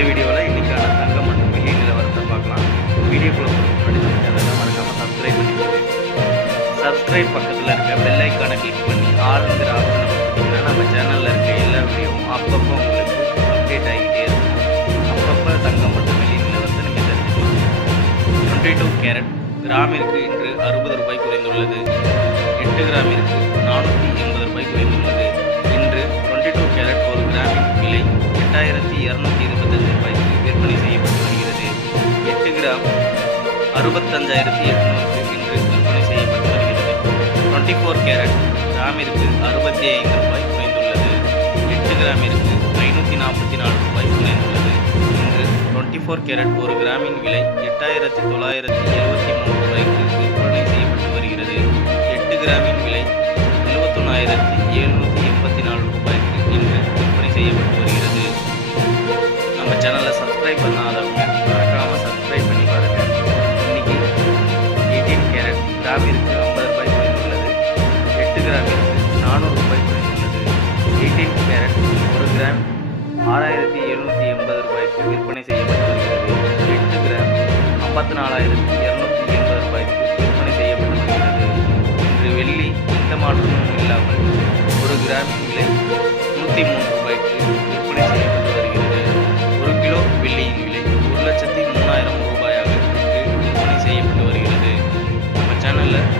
இந்த வீடியோவில் இன்றைக்கான தங்கம் மற்றும் வெள்ளி நிலவரத்தை பார்க்கலாம். வீடியோக்குள்ள முன்னாடி மறக்காமல் சப்ஸ்கிரைப் பண்ணிக்கோங்க. சப்ஸ்கிரைப் பக்கத்தில் இருக்க பெல் ஐக்கானை கிளிக் பண்ணி ஆளுங்கிற ஆப்ஷனை கொடுத்தீங்கன்னா நம்ம சேனலில் இருக்க எல்லா வீடியோவும் அப்பப்போ உங்களுக்கு அப்டேட் ஆகிட்டே இருக்கும். அப்பப்போ தங்கம் மற்றும் வெள்ளி நிலவரத்தை நீங்கள் தெரிஞ்சுக்கலாம் டுவெண்ட்டி டூ கேரட் கிராமிற்கு இன்று அறுபது ரூபாய் குறைந்துள்ளது. எட்டு கிராமிற்கு நானூற்றி எண்பது ரூபாய் குறைந்துள்ளது. எட்டாயிரத்தி இரநூத்தி இருபத்தஞ்சு ரூபாய்க்கு விற்பனை செய்யப்பட்டு வருகிறது. எட்டு கிராம் அறுபத்தஞ்சாயிரத்தி எட்நூறுக்கு இன்று விற்பனை செய்யப்பட்டு வருகிறது. டுவெண்ட்டி ஃபோர் கேரட் கிராமிற்கு அறுபத்தி ஐந்து ரூபாய் குறைந்துள்ளது. எட்டு கிராமிற்கு ஐநூற்றி நாற்பத்தி நாலு ரூபாய் குறைந்துள்ளது. இன்று டுவெண்ட்டி ஃபோர் கேரட் ஒரு கிராமின் விலை எட்டாயிரத்தி தொள்ளாயிரத்தி எழுபத்தி மூணு ரூபாய்க்கு விற்பனை செய்யப்பட்டு வருகிறது. எட்டு கிராமின் விலை எழுபத்தொன்னாயிரத்தி எழுநூற்றி எண்பத்தி நாலு ரூபாய்க்கு இன்று விற்பனை செய்யப்பட்டு சப்ஸ்கிரைப் பண்ணாதவங்க மறக்காமல் சப்ஸ்கிரைப் பண்ணி பாருங்கள் இன்னைக்கு எயிட்டீன் கேரட் கிராமிற்கு ஐம்பது ரூபாய் குறைந்துள்ளது எட்டு கிராமிற்கு நானூறு ரூபாய் குறைந்துள்ளது எயிட்டீன் கேரட் ஒரு கிராம் ஆறாயிரத்தி எழுநூற்றி எண்பது ரூபாய்க்கு விற்பனை செய்யப்பட்டுள்ளது எட்டு கிராம் ஐம்பத்தி நாலாயிரத்தி இரநூத்தி எண்பது ரூபாய்க்கு விற்பனை செய்யப்பட்டுள்ளது இன்று வெள்ளி எந்த மாற்றமும் இல்லாமல் ஒரு கிராம் விலை நூற்றி மூன்று இல்லை